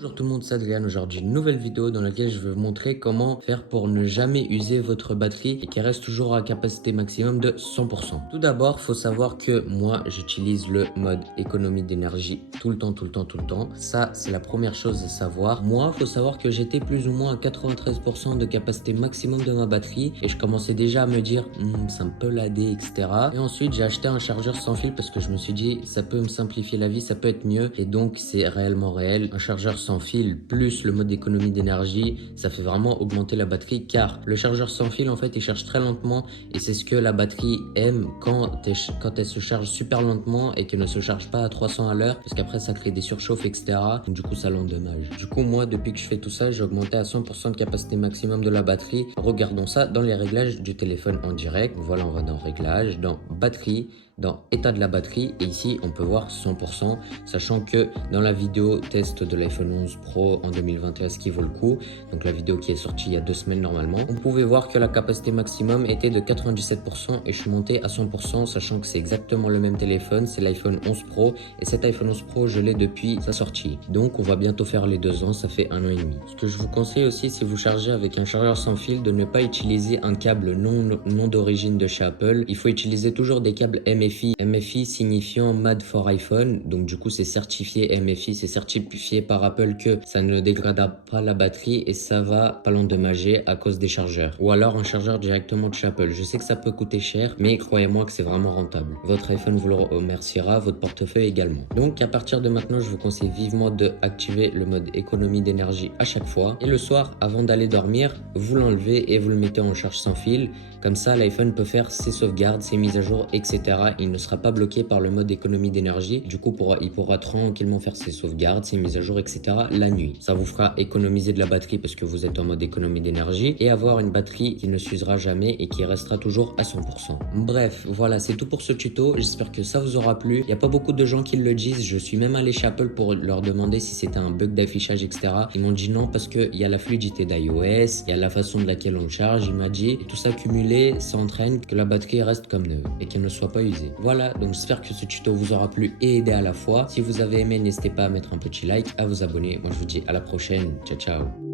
Bonjour tout le monde, c'est Adrien. Aujourd'hui, une nouvelle vidéo dans laquelle je vais vous montrer comment faire pour ne jamais user votre batterie et qu'elle reste toujours à capacité maximum de 100%. Tout d'abord, il faut savoir que moi, j'utilise le mode économie d'énergie tout le temps. Ça, c'est la première chose à savoir. Moi, il faut savoir que j'étais plus ou moins à 93% de capacité maximum de ma batterie et je commençais déjà à me dire ça me peut lader, etc. Et ensuite, j'ai acheté un chargeur sans fil parce que je me suis dit ça peut me simplifier la vie, ça peut être mieux. Et donc, c'est réellement réel. Un chargeur sans fil plus le mode d'économie d'énergie, ça fait vraiment augmenter la batterie car le chargeur sans fil en fait il charge très lentement et c'est ce que la batterie aime quand elle se charge super lentement et qu'elle ne se charge pas à 300 à l'heure parce qu'après ça crée des surchauffes, etc. Donc, du coup ça l'endommage. Du coup moi depuis que je fais tout ça, j'ai augmenté à 100% de capacité maximum de la batterie. Regardons ça dans les réglages du téléphone en direct. Voilà, on va dans réglages, dans batterie, dans état de la batterie et ici on peut voir 100%, sachant que dans la vidéo test de l'iPhone 11 Pro en 2021 ce qui vaut le coup, donc la vidéo qui est sortie il y a 2 semaines normalement, on pouvait voir que la capacité maximum était de 97% et je suis monté à 100%, sachant que c'est exactement le même téléphone, c'est l'iPhone 11 Pro et cet iPhone 11 Pro je l'ai depuis sa sortie, donc on va bientôt faire les 2 ans, ça fait 1 an et demi. Ce que je vous conseille aussi, si vous chargez avec un chargeur sans fil, de ne pas utiliser un câble non d'origine de chez Apple. Il faut utiliser toujours des câbles MFI signifiant Made for iPhone, donc du coup c'est certifié MFI, c'est certifié par Apple que ça ne dégradera pas la batterie et ça va pas l'endommager à cause des chargeurs. Ou alors un chargeur directement de chez Apple. Je sais que ça peut coûter cher, mais croyez-moi que c'est vraiment rentable. Votre iPhone vous le remerciera, votre portefeuille également. Donc à partir de maintenant, je vous conseille vivement de activer le mode économie d'énergie à chaque fois. Et le soir, avant d'aller dormir, vous l'enlevez et vous le mettez en charge sans fil. Comme ça, l'iPhone peut faire ses sauvegardes, ses mises à jour, etc. Il ne sera pas bloqué par le mode économie d'énergie. Du coup, il pourra tranquillement faire ses sauvegardes, ses mises à jour, etc. la nuit. Ça vous fera économiser de la batterie parce que vous êtes en mode économie d'énergie et avoir une batterie qui ne s'usera jamais et qui restera toujours à 100%. Bref, voilà, c'est tout pour ce tuto. J'espère que ça vous aura plu. Il n'y a pas beaucoup de gens qui le disent. Je suis même allé chez Apple pour leur demander si c'était un bug d'affichage, etc. Ils m'ont dit non parce qu'il y a la fluidité d'iOS, il y a la façon de laquelle on le charge. Il m'a dit, et tout ça cumulé, ça entraîne que la batterie reste comme neuve et qu'elle ne soit pas usée. Voilà, donc j'espère que ce tuto vous aura plu et aidé à la fois. Si vous avez aimé, n'hésitez pas à mettre un petit like, à vous abonner. Moi, je vous dis à la prochaine. Ciao, ciao.